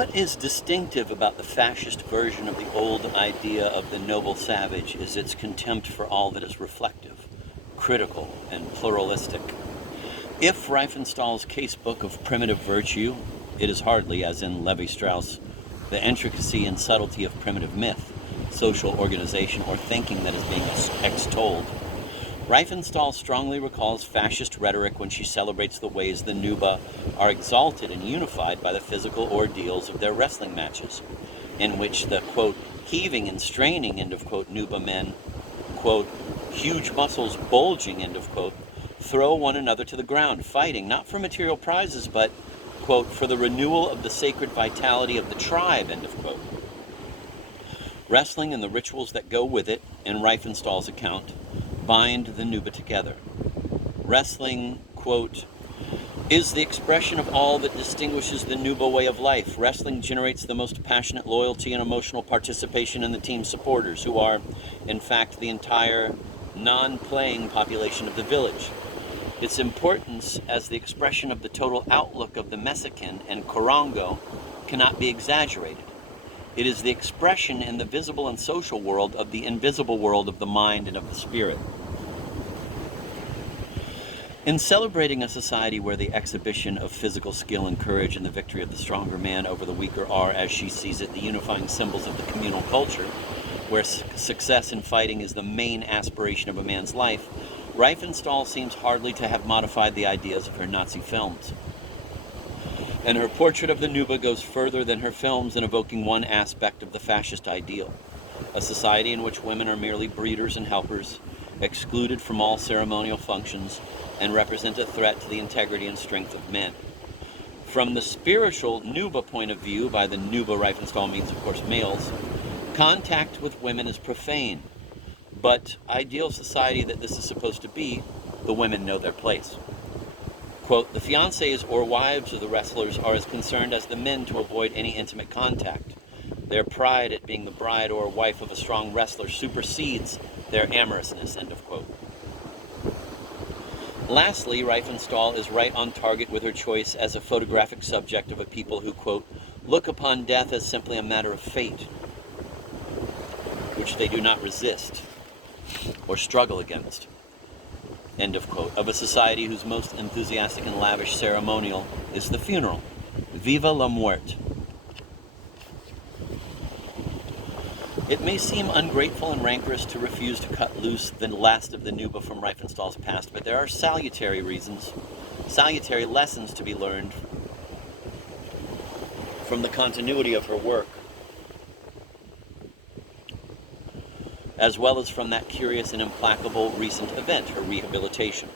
What is distinctive about the fascist version of the old idea of the noble savage is its contempt for all that is reflective, critical, and pluralistic. If Riefenstahl's casebook of primitive virtue, it is hardly, as in Levi-Strauss, the intricacy and subtlety of primitive myth, social organization, or thinking that is being extolled. Riefenstahl strongly recalls fascist rhetoric when she celebrates the ways the Nuba are exalted and unified by the physical ordeals of their wrestling matches, in which the, quote, heaving and straining, end of quote, Nuba men, quote, huge muscles bulging, end of quote, throw one another to the ground, fighting not for material prizes, but, quote, for the renewal of the sacred vitality of the tribe, end of quote. Wrestling and the rituals that go with it, in Riefenstahl's account, bind the Nuba together. Wrestling, quote, is the expression of all that distinguishes the Nuba way of life. Wrestling generates the most passionate loyalty and emotional participation in the team's supporters, who are, in fact, the entire non-playing population of the village. Its importance as the expression of the total outlook of the Mexican and Corango cannot be exaggerated. It is the expression in the visible and social world of the invisible world of the mind and of the spirit. In celebrating a society where the exhibition of physical skill and courage and the victory of the stronger man over the weaker are, as she sees it, the unifying symbols of the communal culture, where success in fighting is the main aspiration of a man's life, Riefenstahl seems hardly to have modified the ideas of her Nazi films. And her portrait of the Nuba goes further than her films in evoking one aspect of the fascist ideal, a society in which women are merely breeders and helpers, excluded from all ceremonial functions, and represent a threat to the integrity and strength of men. From the spiritual Nuba point of view, by the Nuba Riefenstahl means, of course, males, contact with women is profane, but ideal society that this is supposed to be, the women know their place. Quote, the fiancés or wives of the wrestlers are as concerned as the men to avoid any intimate contact. Their pride at being the bride or wife of a strong wrestler supersedes their amorousness, end of quote. Lastly, Riefenstahl is right on target with her choice as a photographic subject of a people who, quote, look upon death as simply a matter of fate, which they do not resist or struggle against. End of quote, of a society whose most enthusiastic and lavish ceremonial is the funeral. Viva la muerte. It may seem ungrateful and rancorous to refuse to cut loose the last of the Nuba from Riefenstahl's past, but there are salutary reasons, salutary lessons to be learned from the continuity of her work, as well as from that curious and implacable recent event, her rehabilitation.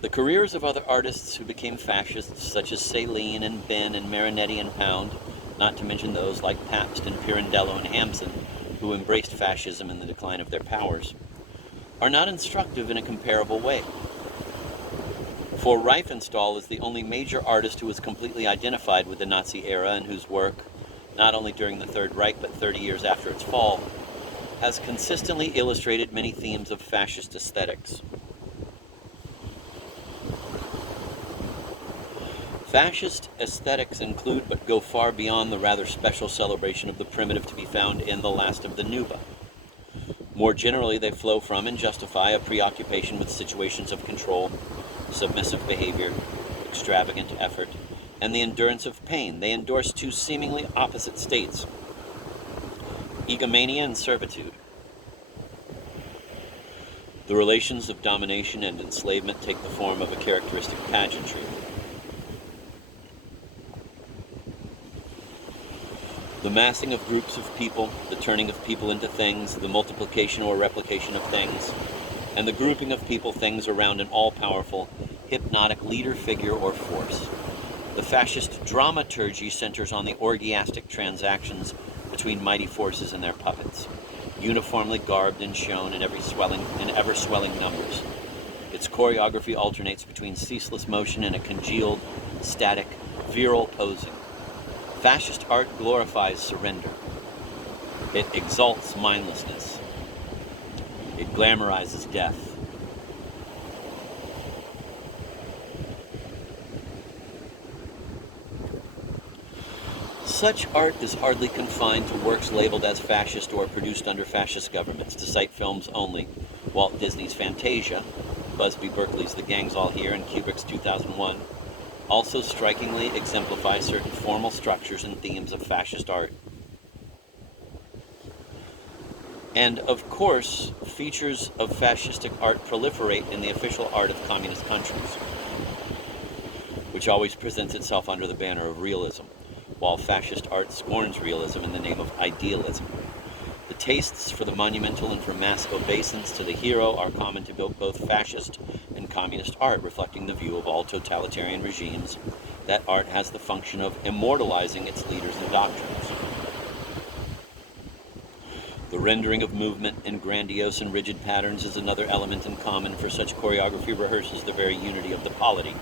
The careers of other artists who became fascists, such as Céline and Ben and Marinetti and Pound, not to mention those like Pabst and Pirandello and Hampson, who embraced fascism in the decline of their powers, are not instructive in a comparable way. For Riefenstahl is the only major artist who was completely identified with the Nazi era and whose work, not only during the Third Reich but 30 years after its fall, has consistently illustrated many themes of fascist aesthetics. Fascist aesthetics include but go far beyond the rather special celebration of the primitive to be found in The Last of the Nuba. More generally, they flow from and justify a preoccupation with situations of control, submissive behavior, extravagant effort, and the endurance of pain. They endorse two seemingly opposite states, egomania and servitude. The relations of domination and enslavement take the form of a characteristic pageantry. The massing of groups of people, the turning of people into things, the multiplication or replication of things, and the grouping of people, things around an all-powerful, hypnotic leader figure or force. The fascist dramaturgy centers on the orgiastic transactions between mighty forces and their puppets, uniformly garbed and shown in ever-swelling numbers. Its choreography alternates between ceaseless motion and a congealed, static, virile posing. Fascist art glorifies surrender. It exalts mindlessness. It glamorizes death. Such art is hardly confined to works labeled as fascist or produced under fascist governments. To cite films only, Walt Disney's Fantasia, Busby Berkeley's The Gang's All Here, and Kubrick's 2001 also strikingly exemplify certain formal structures and themes of fascist art. And of course, features of fascistic art proliferate in the official art of communist countries, which always presents itself under the banner of realism, while fascist art scorns realism in the name of idealism. The tastes for the monumental and for mass obeisance to the hero are common to both fascist and communist art, reflecting the view of all totalitarian regimes that art has the function of immortalizing its leaders and doctrines. The rendering of movement in grandiose and rigid patterns is another element in common, for such choreography rehearses the very unity of the polity.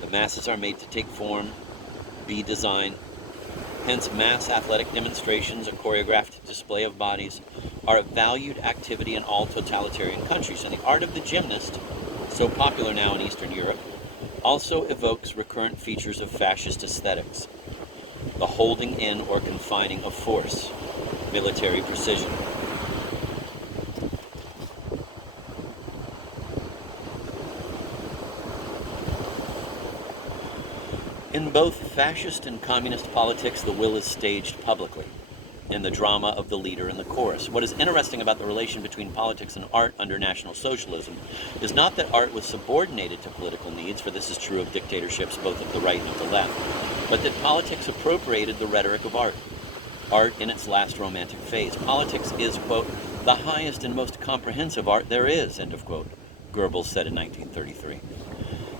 The masses are made to take form, be design. Hence, mass athletic demonstrations, a choreographed display of bodies, are a valued activity in all totalitarian countries, and the art of the gymnast, so popular now in Eastern Europe, also evokes recurrent features of fascist aesthetics: the holding in or confining of force, military precision. In both fascist and communist politics, the will is staged publicly, in the drama of the leader and the chorus. What is interesting about the relation between politics and art under National Socialism is not that art was subordinated to political needs, for this is true of dictatorships both of the right and of the left, but that politics appropriated the rhetoric of art. Art in its last romantic phase. Politics is, quote, the highest and most comprehensive art there is, end of quote, Goebbels said in 1933.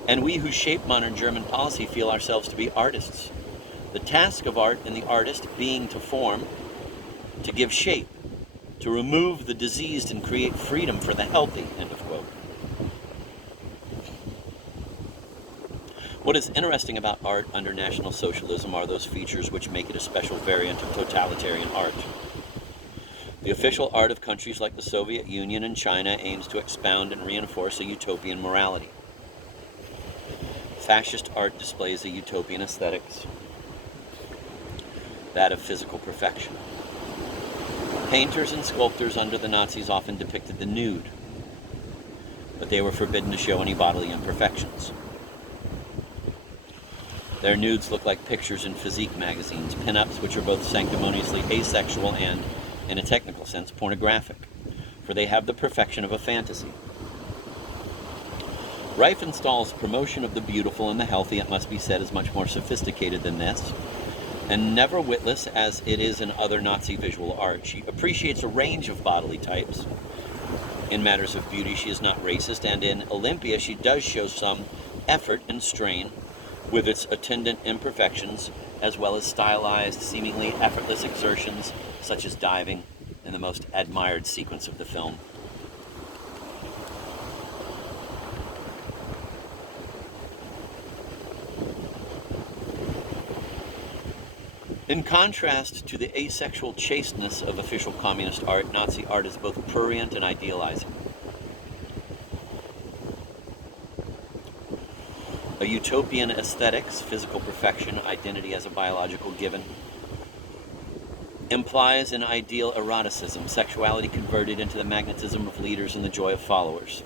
And we who shape modern German policy feel ourselves to be artists. The task of art and the artist being to form, to give shape, to remove the diseased and create freedom for the healthy, end of quote. What is interesting about art under National Socialism are those features which make it a special variant of totalitarian art. The official art of countries like the Soviet Union and China aims to expound and reinforce a utopian morality. Fascist art displays a utopian aesthetics, that of physical perfection. Painters and sculptors under the Nazis often depicted the nude, but they were forbidden to show any bodily imperfections. Their nudes look like pictures in physique magazines, pin-ups which are both sanctimoniously asexual and, in a technical sense, pornographic, for they have the perfection of a fantasy. Riefenstahl's promotion of the beautiful and the healthy, it must be said, is much more sophisticated than this, and never witless as it is in other Nazi visual art. She appreciates a range of bodily types. In matters of beauty, she is not racist, and in Olympia, she does show some effort and strain with its attendant imperfections, as well as stylized, seemingly effortless exertions, such as diving in the most admired sequence of the film. In contrast to the asexual chasteness of official communist art, Nazi art is both prurient and idealizing. A utopian aesthetics, physical perfection, identity as a biological given, implies an ideal eroticism, sexuality converted into the magnetism of leaders and the joy of followers.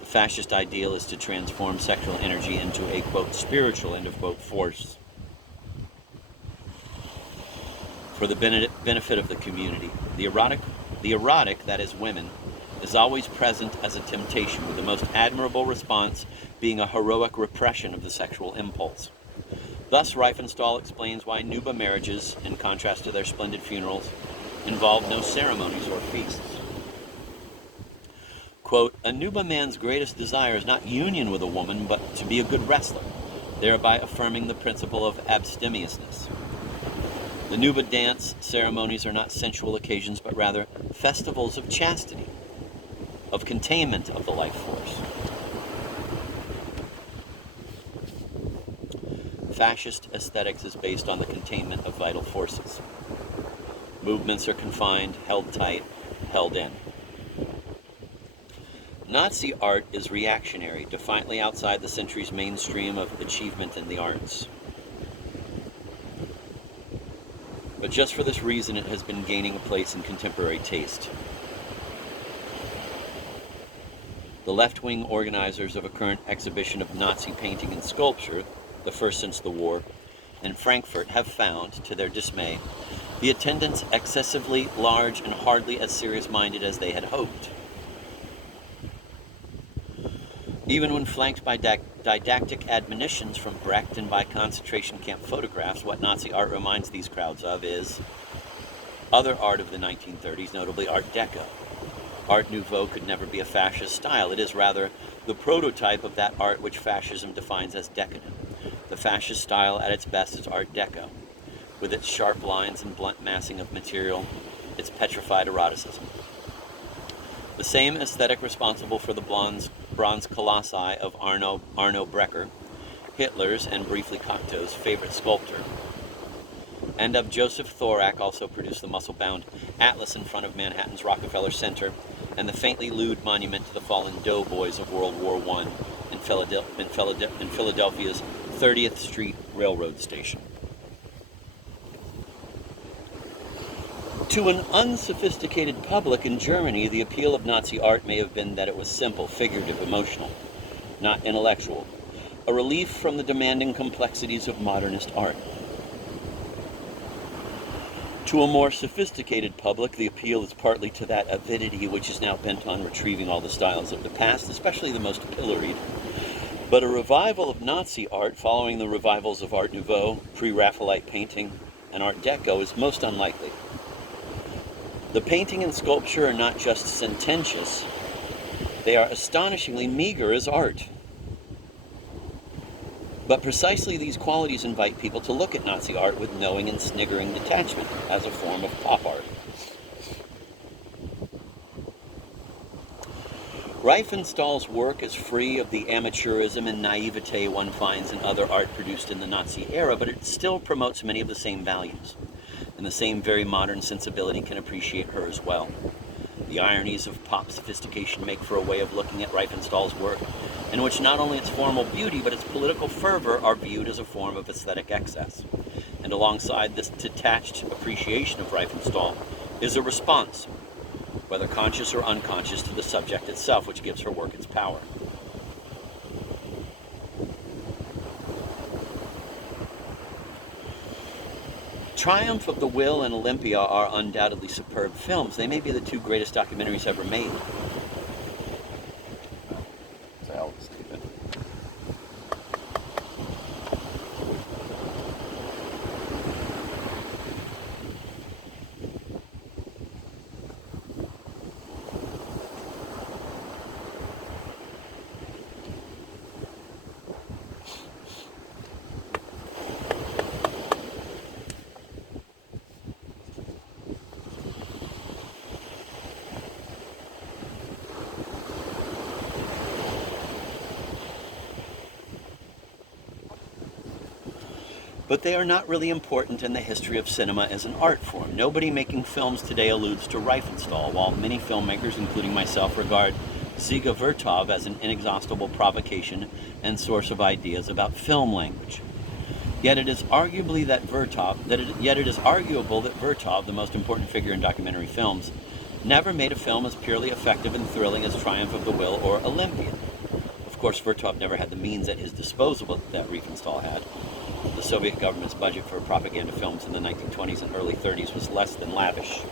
The fascist ideal is to transform sexual energy into a, quote, spiritual, end of quote, force for the benefit of the community. The erotic, that is women, is always present as a temptation, with the most admirable response being a heroic repression of the sexual impulse. Thus, Riefenstahl explains why Nuba marriages, in contrast to their splendid funerals, involve no ceremonies or feasts. Quote, a Nuba man's greatest desire is not union with a woman, but to be a good wrestler, thereby affirming the principle of abstemiousness. The Nuba dance ceremonies are not sensual occasions, but rather festivals of chastity, of containment of the life force. Fascist aesthetics is based on the containment of vital forces. Movements are confined, held tight, held in. Nazi art is reactionary, defiantly outside the century's mainstream of achievement in the arts. But just for this reason, it has been gaining a place in contemporary taste. The left-wing organizers of a current exhibition of Nazi painting and sculpture, the first since the war, in Frankfurt have found, to their dismay, the attendance excessively large and hardly as serious-minded as they had hoped. Even when flanked by didactic admonitions from Brecht and by concentration camp photographs, what Nazi art reminds these crowds of is other art of the 1930s, notably Art Deco. Art Nouveau could never be a fascist style. It is rather the prototype of that art which fascism defines as decadent. The fascist style at its best is Art Deco, with its sharp lines and blunt massing of material, its petrified eroticism. The same aesthetic responsible for the bronze colossi of Arno Breker, Hitler's and briefly Cocteau's favorite sculptor, and of Joseph Thorak also produced the muscle-bound Atlas in front of Manhattan's Rockefeller Center and the faintly lewd monument to the fallen doughboys of World War I in Philadelphia's 30th Street Railroad Station. To an unsophisticated public in Germany, the appeal of Nazi art may have been that it was simple, figurative, emotional, not intellectual, a relief from the demanding complexities of modernist art. To a more sophisticated public, the appeal is partly to that avidity which is now bent on retrieving all the styles of the past, especially the most pilloried. But a revival of Nazi art, following the revivals of Art Nouveau, pre-Raphaelite painting, and Art Deco, is most unlikely. The painting and sculpture are not just sententious, they are astonishingly meager as art. But precisely these qualities invite people to look at Nazi art with knowing and sniggering detachment as a form of pop art. Riefenstahl's work is free of the amateurism and naivete one finds in other art produced in the Nazi era, but it still promotes many of the same values, and the same very modern sensibility can appreciate her as well. The ironies of pop sophistication make for a way of looking at Riefenstahl's work, in which not only its formal beauty but its political fervor are viewed as a form of aesthetic excess. And alongside this detached appreciation of Riefenstahl is a response, whether conscious or unconscious, to the subject itself, which gives her work its power. Triumph of the Will and Olympia are undoubtedly superb films. They may be the two greatest documentaries ever made. But they are not really important in the history of cinema as an art form. Nobody making films today alludes to Riefenstahl, while many filmmakers, including myself, regard Dziga Vertov as an inexhaustible provocation and source of ideas about film language. Yet it is arguable that Vertov, the most important figure in documentary films, never made a film as purely effective and thrilling as Triumph of the Will or Olympia. Of course, Vertov never had the means at his disposal that Riefenstahl had. The Soviet government's budget for propaganda films in the 1920s and early 30s was less than lavish.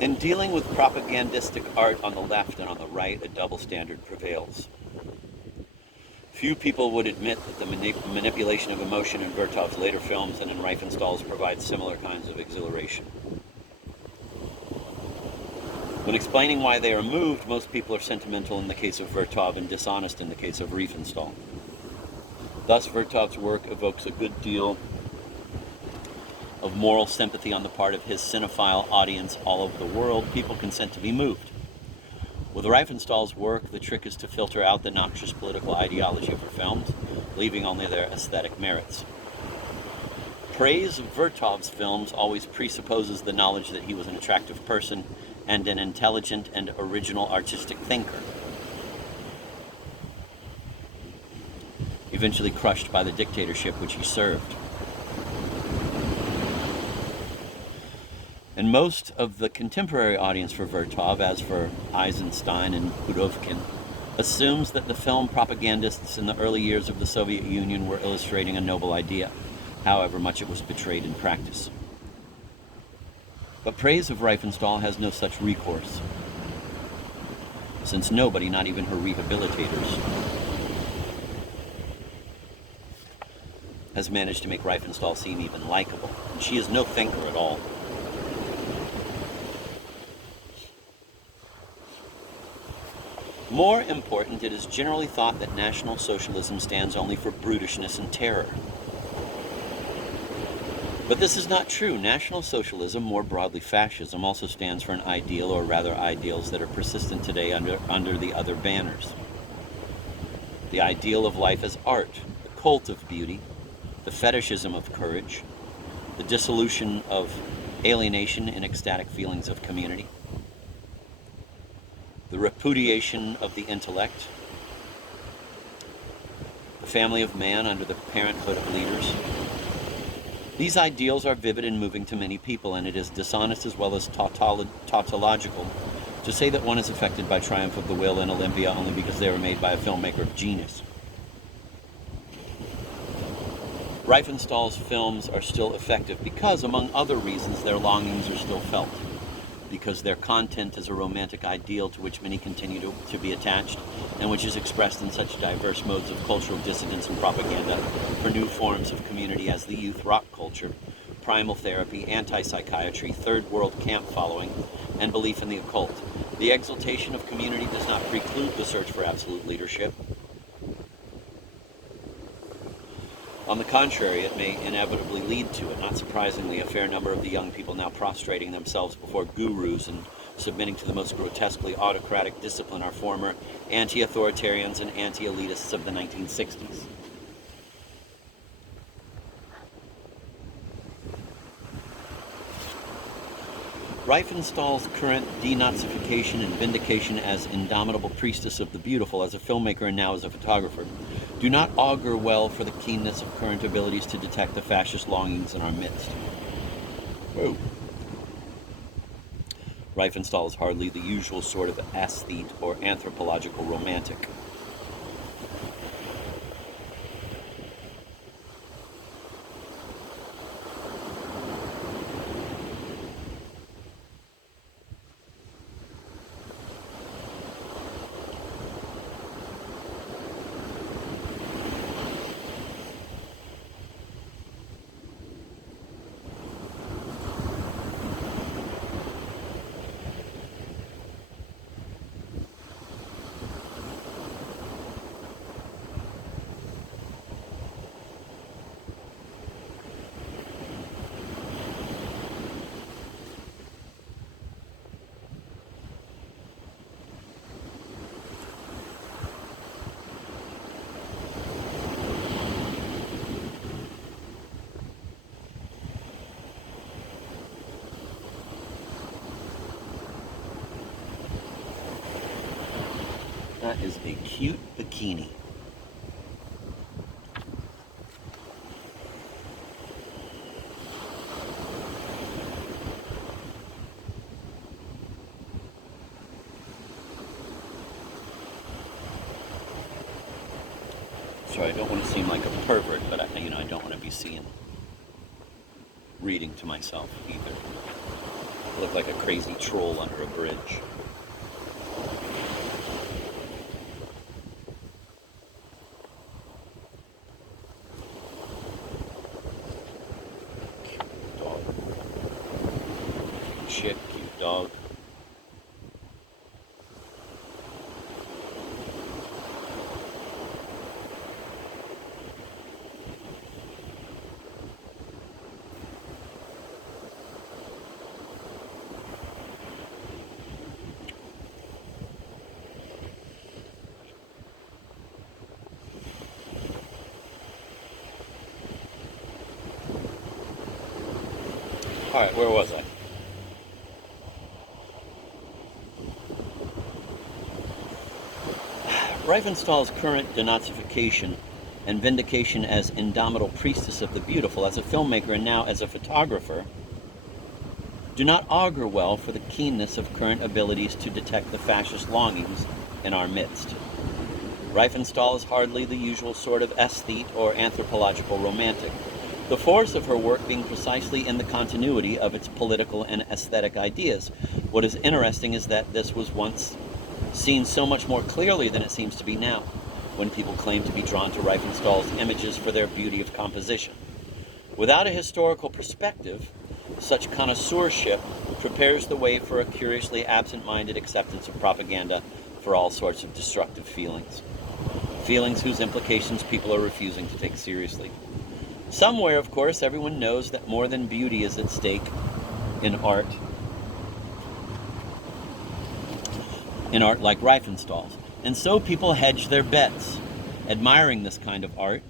In dealing with propagandistic art on the left and on the right, a double standard prevails. Few people would admit that the manipulation of emotion in Vertov's later films and in Riefenstahl's provides similar kinds of exhilaration. When explaining why they are moved, most people are sentimental in the case of Vertov and dishonest in the case of Riefenstahl. Thus, Vertov's work evokes a good deal of moral sympathy on the part of his cinephile audience all over the world, people consent to be moved. With Riefenstahl's work, the trick is to filter out the noxious political ideology of her films, leaving only their aesthetic merits. Praise of Vertov's films always presupposes the knowledge that he was an attractive person and an intelligent and original artistic thinker. Eventually crushed by the dictatorship which he served. And most of the contemporary audience for Vertov, as for Eisenstein and Pudovkin, assumes that the film propagandists in the early years of the Soviet Union were illustrating a noble idea, however much it was betrayed in practice. But praise of Riefenstahl has no such recourse, since nobody, not even her rehabilitators, has managed to make Riefenstahl seem even likable, and she is no thinker at all. More important, it is generally thought that National Socialism stands only for brutishness and terror. But this is not true. National Socialism, more broadly fascism, also stands for an ideal, or rather ideals, that are persistent today under the other banners. The ideal of life as art, the cult of beauty, the fetishism of courage, the dissolution of alienation in ecstatic feelings of community, the repudiation of the intellect, the family of man under the parenthood of leaders. These ideals are vivid and moving to many people, and it is dishonest as well as tautological to say that one is affected by Triumph of the Will and Olympia only because they were made by a filmmaker of genius. Riefenstahl's films are still effective because, among other reasons, their longings are still felt, because their content is a romantic ideal to which many continue to be attached, and which is expressed in such diverse modes of cultural dissidence and propaganda for new forms of community as the youth rock culture, primal therapy, anti-psychiatry, third world camp following, and belief in the occult. The exaltation of community does not preclude the search for absolute leadership. On the contrary, it may inevitably lead to it. Not surprisingly, a fair number of the young people now prostrating themselves before gurus and submitting to the most grotesquely autocratic discipline are former anti-authoritarians and anti-elitists of the 1960s. Riefenstahl's current denazification and vindication as indomitable priestess of the beautiful, as a filmmaker and now as a photographer, do not augur well for the keenness of current abilities to detect the fascist longings in our midst. Whoa. Riefenstahl is hardly the usual sort of aesthete or anthropological romantic. That is a cute bikini. Sorry, I don't want to seem like a pervert, but I don't want to be seen reading to myself either. I look like a crazy troll under a bridge. Chick, cute dog. All right, where was I? Riefenstahl's current denazification and vindication as indomitable priestess of the beautiful, as a filmmaker and now as a photographer, do not augur well for the keenness of current abilities to detect the fascist longings in our midst. Riefenstahl is hardly the usual sort of aesthete or anthropological romantic, the force of her work being precisely in the continuity of its political and aesthetic ideas. What is interesting is that this was once seen so much more clearly than it seems to be now, when people claim to be drawn to Riefenstahl's images for their beauty of composition. Without a historical perspective, such connoisseurship prepares the way for a curiously absent-minded acceptance of propaganda for all sorts of destructive feelings. Feelings whose implications people are refusing to take seriously. Somewhere, of course, everyone knows that more than beauty is at stake in art like Riefenstahl's. And so people hedge their bets, admiring this kind of art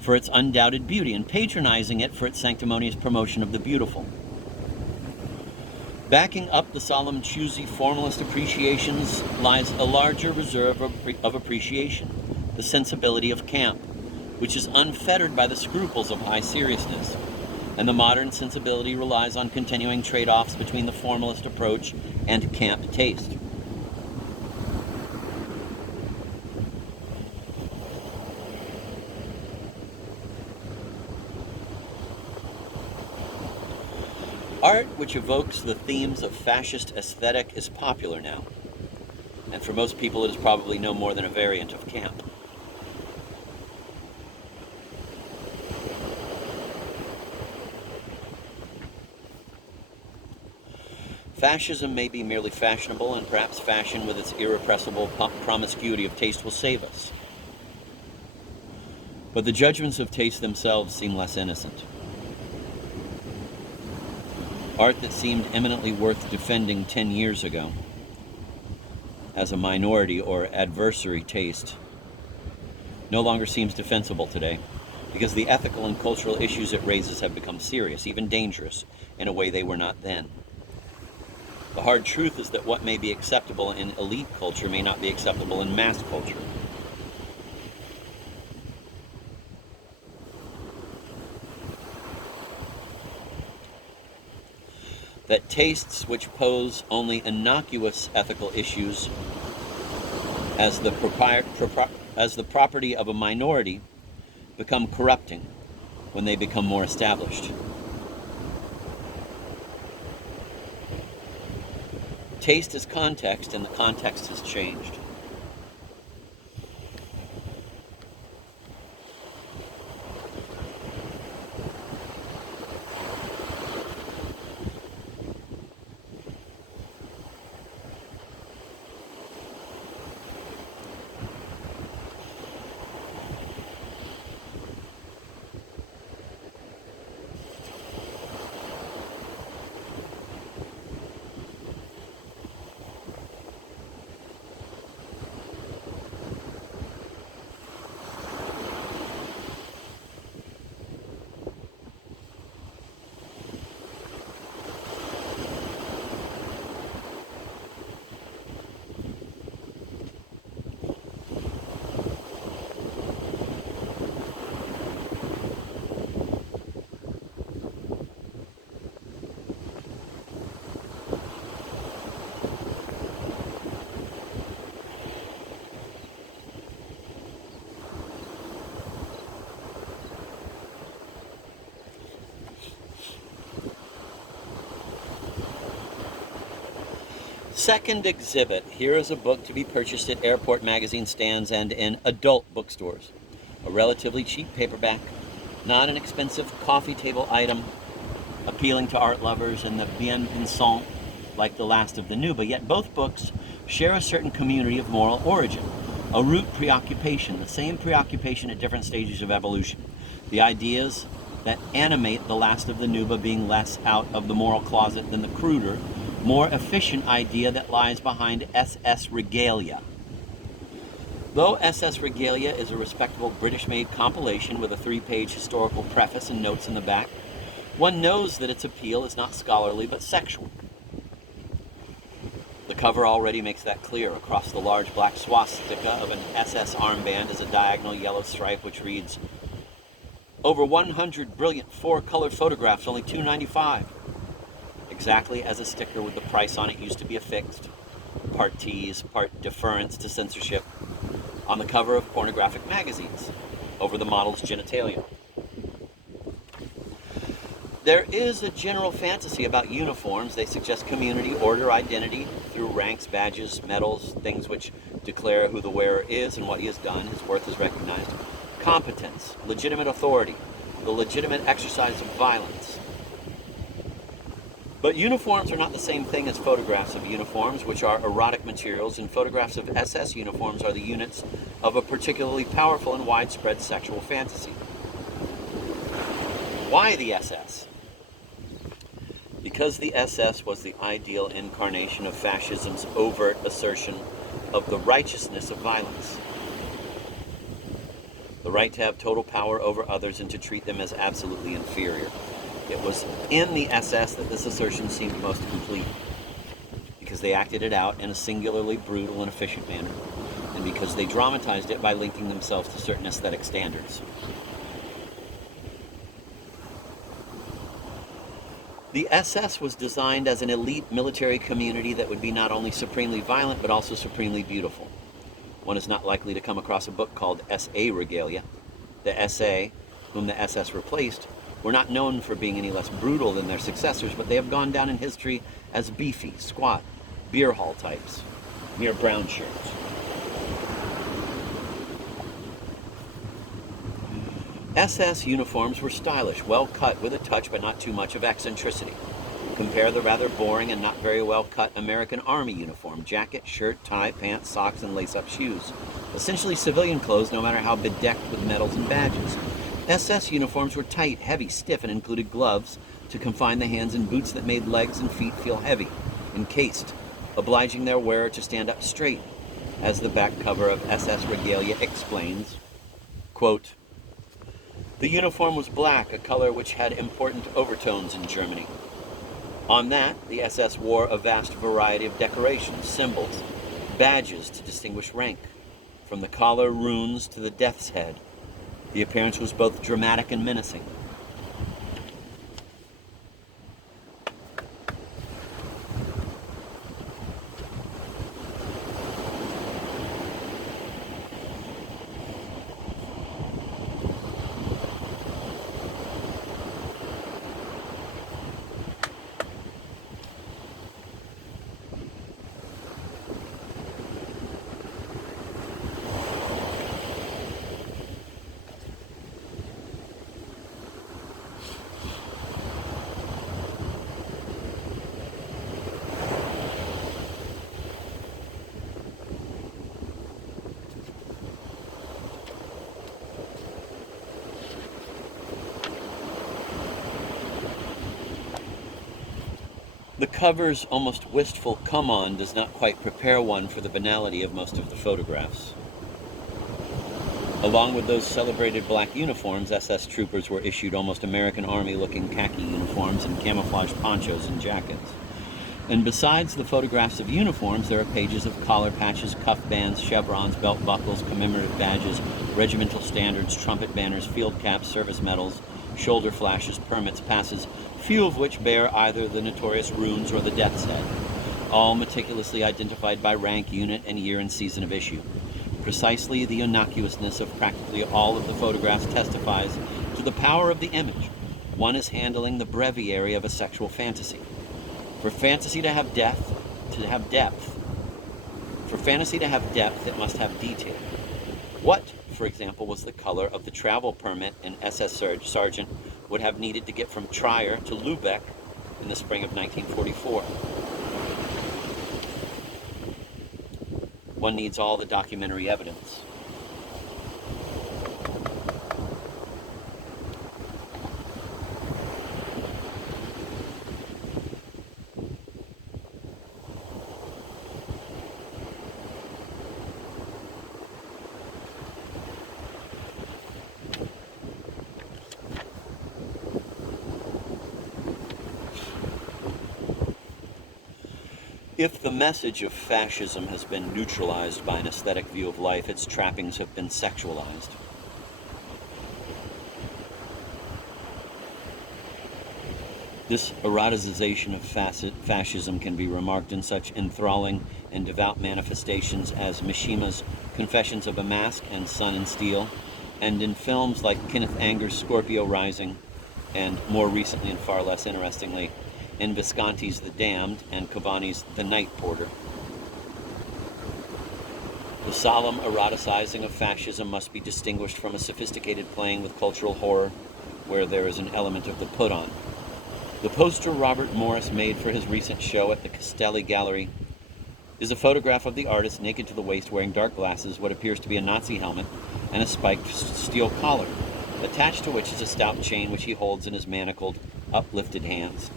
for its undoubted beauty and patronizing it for its sanctimonious promotion of the beautiful. Backing up the solemn, choosy, formalist appreciations lies a larger reserve of appreciation, the sensibility of camp, which is unfettered by the scruples of high seriousness. And the modern sensibility relies on continuing trade-offs between the formalist approach and camp taste. Art which evokes the themes of fascist aesthetic is popular now, and for most people it is probably no more than a variant of camp. Fascism may be merely fashionable, and perhaps fashion with its irrepressible promiscuity of taste will save us. But the judgments of taste themselves seem less innocent. Art that seemed eminently worth defending 10 years ago as a minority or adversary taste no longer seems defensible today, because the ethical and cultural issues it raises have become serious, even dangerous, in a way they were not then. The hard truth is that what may be acceptable in elite culture may not be acceptable in mass culture. That tastes which pose only innocuous ethical issues as the property of a minority become corrupting when they become more established. Taste is context, and the context has changed. Second exhibit. Here is a book to be purchased at airport magazine stands and in adult bookstores. A relatively cheap paperback, not an expensive coffee table item, appealing to art lovers and the bien pensant like The Last of the Nuba. Yet both books share a certain community of moral origin, a root preoccupation, the same preoccupation at different stages of evolution. The ideas that animate The Last of the Nuba being less out of the moral closet than the cruder, more efficient idea that lies behind SS Regalia. Though SS Regalia is a respectable British-made compilation with a 3-page historical preface and notes in the back, one knows that its appeal is not scholarly but sexual. The cover already makes that clear. Across the large black swastika of an SS armband is a diagonal yellow stripe which reads, "Over 100 brilliant four-color photographs, only $2.95. Exactly as a sticker with the price on it used to be affixed, part tease, part deference to censorship, on the cover of pornographic magazines, over the model's genitalia. There is a general fantasy about uniforms. They suggest community, order, identity through ranks, badges, medals, things which declare who the wearer is and what he has done, his worth is recognized. Competence, legitimate authority, the legitimate exercise of violence. But uniforms are not the same thing as photographs of uniforms, which are erotic materials, and photographs of SS uniforms are the units of a particularly powerful and widespread sexual fantasy. Why the SS? Because the SS was the ideal incarnation of fascism's overt assertion of the righteousness of violence. The right to have total power over others and to treat them as absolutely inferior. It was in the SS that this assertion seemed most complete, because they acted it out in a singularly brutal and efficient manner, and because they dramatized it by linking themselves to certain aesthetic standards. The SS was designed as an elite military community that would be not only supremely violent, but also supremely beautiful. One is not likely to come across a book called SA Regalia. The SA, whom the SS replaced, were not known for being any less brutal than their successors, but they have gone down in history as beefy, squat, beer hall types, mere brown shirts. SS uniforms were stylish, well cut with a touch but not too much of eccentricity. Compare the rather boring and not very well cut American Army uniform: jacket, shirt, tie, pants, socks, and lace-up shoes. Essentially civilian clothes, no matter how bedecked with medals and badges. SS uniforms were tight, heavy, stiff, and included gloves to confine the hands and boots that made legs and feet feel heavy, encased, obliging their wearer to stand up straight. As the back cover of SS Regalia explains, quote, "The uniform was black, a color which had important overtones in Germany. On that, the SS wore a vast variety of decorations, symbols, badges to distinguish rank, from the collar runes to the death's head. The appearance was both dramatic and menacing. The cover's almost wistful come on does not quite prepare one for the banality of most of the photographs. Along with those celebrated black uniforms, SS troopers were issued almost American Army-looking khaki uniforms and camouflage ponchos and jackets. And besides the photographs of uniforms, there are pages of collar patches, cuff bands, chevrons, belt buckles, commemorative badges, regimental standards, trumpet banners, field caps, service medals, shoulder flashes, permits, passes, few of which bear either the notorious runes or the death's head, all meticulously identified by rank, unit, and year and season of issue. Precisely the innocuousness of practically all of the photographs testifies to the power of the image. One is handling the breviary of a sexual fantasy. For fantasy to have depth, For fantasy to have depth, it must have detail. What, for example, was the color of the travel permit an SS sergeant would have needed to get from Trier to Lubeck in the spring of 1944? One needs all the documentary evidence. If the message of fascism has been neutralized by an aesthetic view of life, its trappings have been sexualized. This eroticization of fascism can be remarked in such enthralling and devout manifestations as Mishima's Confessions of a Mask and Sun and Steel, and in films like Kenneth Anger's Scorpio Rising, and more recently and far less interestingly, in Visconti's The Damned and Cavani's The Night Porter. The solemn eroticizing of fascism must be distinguished from a sophisticated playing with cultural horror, where there is an element of the put-on. The poster Robert Morris made for his recent show at the Castelli Gallery is a photograph of the artist naked to the waist, wearing dark glasses, what appears to be a Nazi helmet, and a spiked steel collar, attached to which is a stout chain which he holds in his manacled, uplifted hands.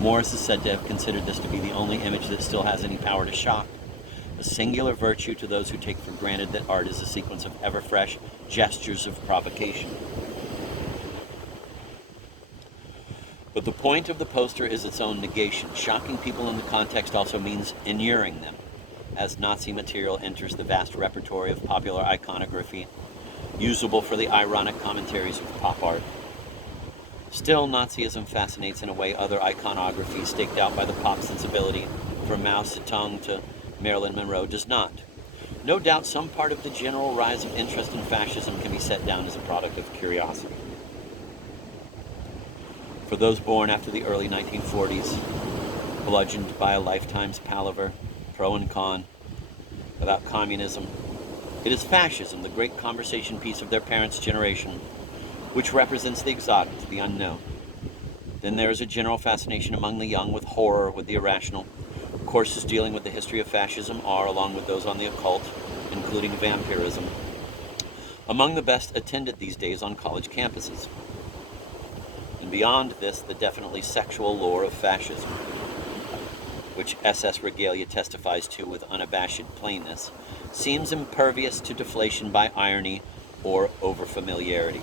Morris is said to have considered this to be the only image that still has any power to shock, a singular virtue to those who take for granted that art is a sequence of ever-fresh gestures of provocation. But the point of the poster is its own negation. Shocking people in the context also means inuring them, as Nazi material enters the vast repertoire of popular iconography, usable for the ironic commentaries of pop art. Still, Nazism fascinates in a way other iconography staked out by the pop sensibility, from Mao Zedong to Marilyn Monroe, does not. No doubt some part of the general rise of interest in fascism can be set down as a product of curiosity. For those born after the early 1940s, bludgeoned by a lifetime's palaver, pro and con, about communism, it is fascism, the great conversation piece of their parents' generation, which represents the exotic, the unknown. Then there is a general fascination among the young with horror, with the irrational. Courses dealing with the history of fascism are, along with those on the occult, including vampirism, among the best attended these days on college campuses. And beyond this, the definitely sexual lore of fascism, which SS regalia testifies to with unabashed plainness, seems impervious to deflation by irony or overfamiliarity.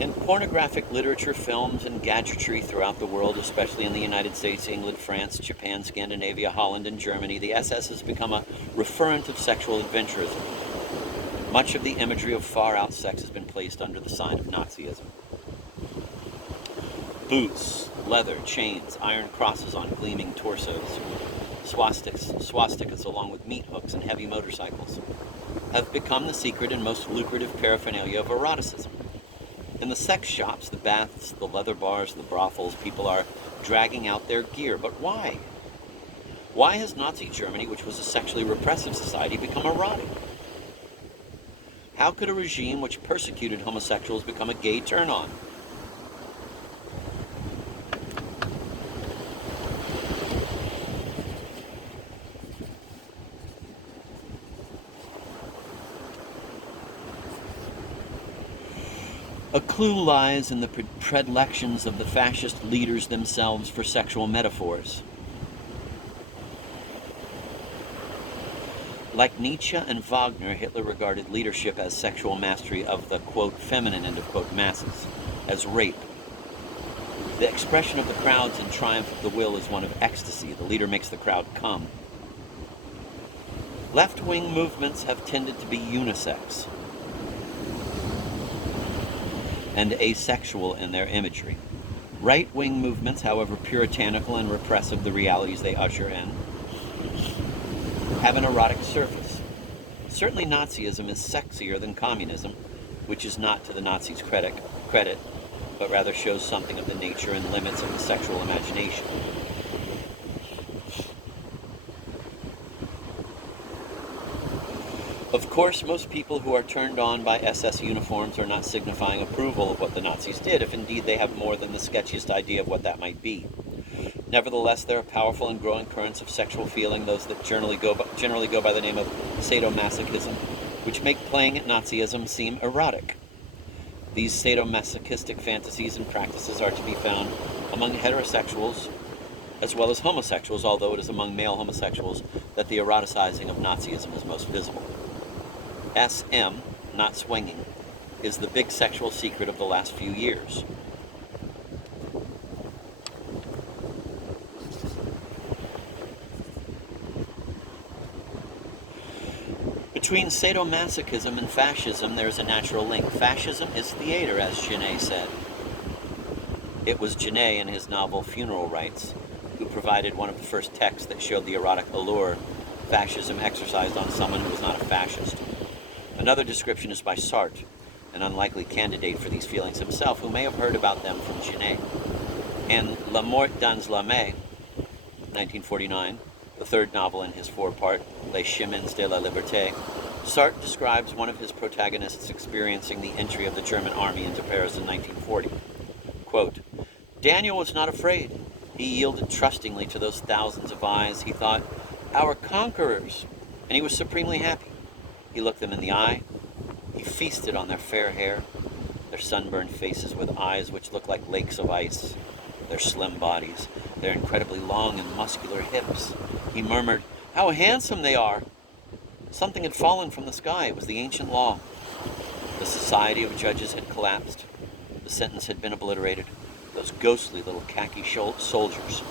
In pornographic literature, films, and gadgetry throughout the world, especially in the United States, England, France, Japan, Scandinavia, Holland, and Germany, the SS has become a referent of sexual adventurism. Much of the imagery of far-out sex has been placed under the sign of Nazism. Boots, leather, chains, iron crosses on gleaming torsos, swastikas along with meat hooks and heavy motorcycles, have become the secret and most lucrative paraphernalia of eroticism. In the sex shops, the baths, the leather bars, the brothels, people are dragging out their gear. But why? Why has Nazi Germany, which was a sexually repressive society, become erotic? How could a regime which persecuted homosexuals become a gay turn-on? A clue lies in the predilections of the fascist leaders themselves for sexual metaphors. Like Nietzsche and Wagner, Hitler regarded leadership as sexual mastery of the, quote, feminine, end of quote, masses, as rape. The expression of the crowds in triumph of the will is one of ecstasy. The leader makes the crowd come. Left-wing movements have tended to be unisex and asexual in their imagery. Right-wing movements, however puritanical and repressive the realities they usher in, have an erotic surface. Certainly Nazism is sexier than communism, which is not to the Nazis' credit, but rather shows something of the nature and limits of the sexual imagination. Of course, most people who are turned on by SS uniforms are not signifying approval of what the Nazis did, if indeed they have more than the sketchiest idea of what that might be. Nevertheless, there are powerful and growing currents of sexual feeling, those that generally go by the name of sadomasochism, which make playing at Nazism seem erotic. These sadomasochistic fantasies and practices are to be found among heterosexuals as well as homosexuals, although it is among male homosexuals that the eroticizing of Nazism is most visible. SM, not swinging, is the big sexual secret of the last few years. Between sadomasochism and fascism, there is a natural link. Fascism is theater, as Genet said. It was Genet in his novel Funeral Rites who provided one of the first texts that showed the erotic allure fascism exercised on someone who was not a fascist. Another description is by Sartre, an unlikely candidate for these feelings himself, who may have heard about them from Genet. In La Mort dans l'Armée, 1949, the third novel in his four-part Les Chemins de la Liberté, Sartre describes one of his protagonists experiencing the entry of the German army into Paris in 1940. Quote, Daniel was not afraid. He yielded trustingly to those thousands of eyes. He thought, our conquerors, and he was supremely happy. He looked them in the eye. He feasted on their fair hair, their sunburned faces with eyes which looked like lakes of ice, their slim bodies, their incredibly long and muscular hips. He murmured, how handsome they are! Something had fallen from the sky. It was the ancient law. The society of judges had collapsed. The sentence had been obliterated. Those ghostly little khaki soldiers,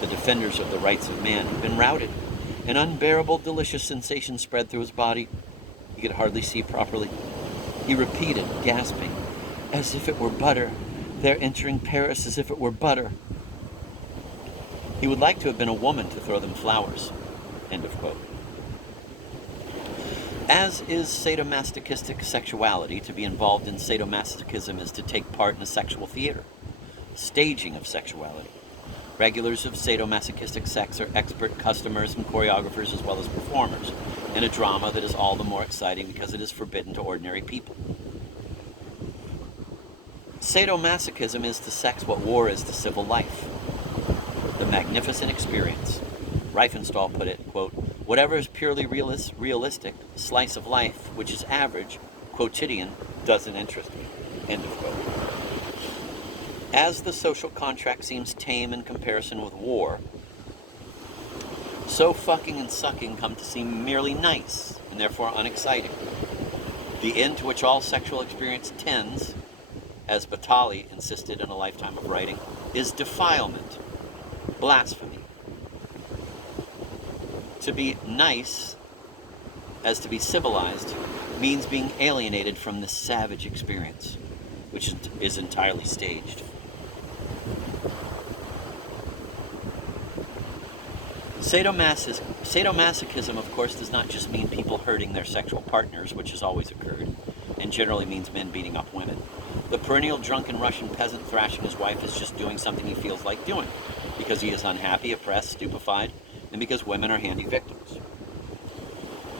the defenders of the rights of man, had been routed. An unbearable, delicious sensation spread through his body. He could hardly see properly. He repeated, gasping, as if it were butter. They're entering Paris as if it were butter. He would like to have been a woman to throw them flowers. End of quote. As is sadomasochistic sexuality, to be involved in sadomasochism is to take part in a sexual theater, staging of sexuality. Regulars of sadomasochistic sex are expert customers and choreographers as well as performers in a drama that is all the more exciting because it is forbidden to ordinary people. Sadomasochism is to sex what war is to civil life. The magnificent experience. Riefenstahl put it, quote, whatever is purely realistic, slice of life, which is average, quotidian, doesn't interest me. End of quote. As the social contract seems tame in comparison with war, so fucking and sucking come to seem merely nice and therefore unexciting. The end to which all sexual experience tends, as Batali insisted in a lifetime of writing, is defilement, blasphemy. To be nice, as to be civilized, means being alienated from this savage experience, which is entirely staged. Sadomasochism, of course, does not just mean people hurting their sexual partners, which has always occurred, and generally means men beating up women. The perennial drunken Russian peasant thrashing his wife is just doing something he feels like doing, because he is unhappy, oppressed, stupefied, and because women are handy victims.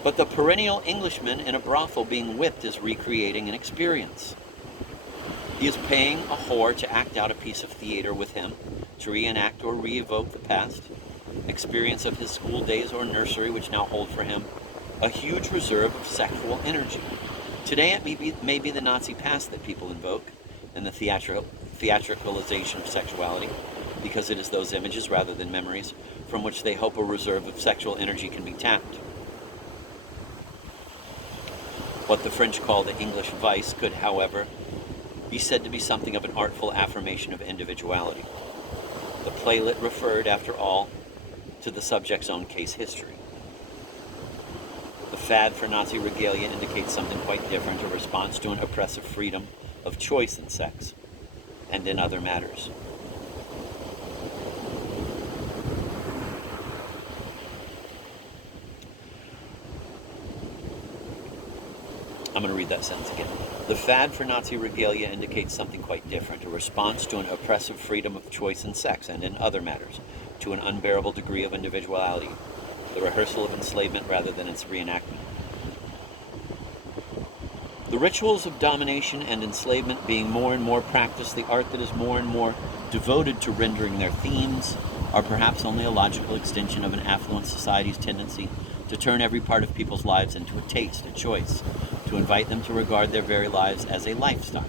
But the perennial Englishman in a brothel being whipped is recreating an experience. He is paying a whore to act out a piece of theater with him, to reenact or re-evoke the past experience of his school days or nursery, which now hold for him a huge reserve of sexual energy. Today it may be the Nazi past that people invoke, and the theatricalization of sexuality, because it is those images rather than memories from which they hope a reserve of sexual energy can be tapped. What the French call the English vice could, however, be said to be something of an artful affirmation of individuality. The playlet referred, after all, to the subject's own case history. The fad for Nazi regalia indicates something quite different, a response to an oppressive freedom of choice in sex and in other matters. I'm going to read that sentence again. The fad for Nazi regalia indicates something quite different, a response to an oppressive freedom of choice in sex and in other matters, to an unbearable degree of individuality, the rehearsal of enslavement rather than its reenactment. The rituals of domination and enslavement being more and more practiced, the art that is more and more devoted to rendering their themes, are perhaps only a logical extension of an affluent society's tendency to turn every part of people's lives into a taste, a choice, to invite them to regard their very lives as a lifestyle.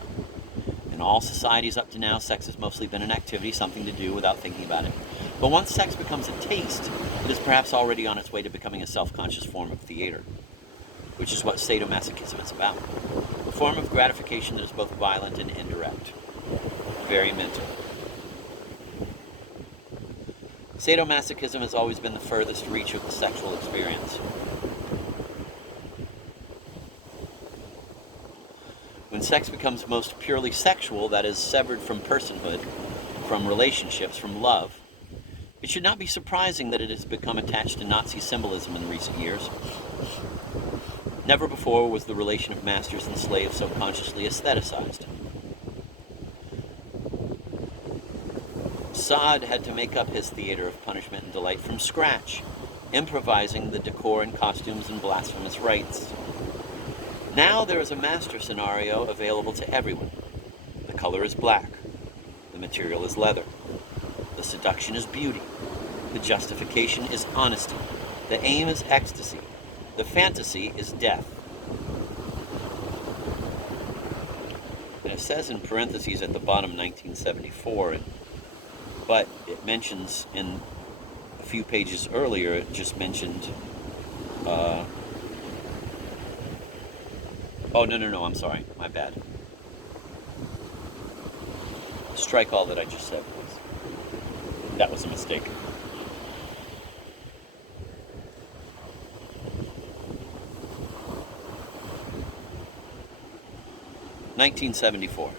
In all societies up to now, sex has mostly been an activity, something to do without thinking about it. But once sex becomes a taste, it is perhaps already on its way to becoming a self-conscious form of theater, which is what sadomasochism is about. form of gratification that is both violent and indirect. Very mental. Sadomasochism has always been the furthest reach of the sexual experience. When sex becomes most purely sexual, that is, severed from personhood, from relationships, from love, it should not be surprising that it has become attached to Nazi symbolism in recent years. Never before was the relation of masters and slaves so consciously aestheticized. Saad had to make up his theater of punishment and delight from scratch, improvising the decor and costumes and blasphemous rites. Now there is a master scenario available to everyone. The color is black. The material is leather. The seduction is beauty. The justification is honesty. The aim is ecstasy. The fantasy is death. And it says in parentheses at the bottom 1974, but it mentions in a few pages earlier, it just mentioned, oh, no, I'm sorry, my bad. Strike all that I just said, please. That was a mistake. "1974.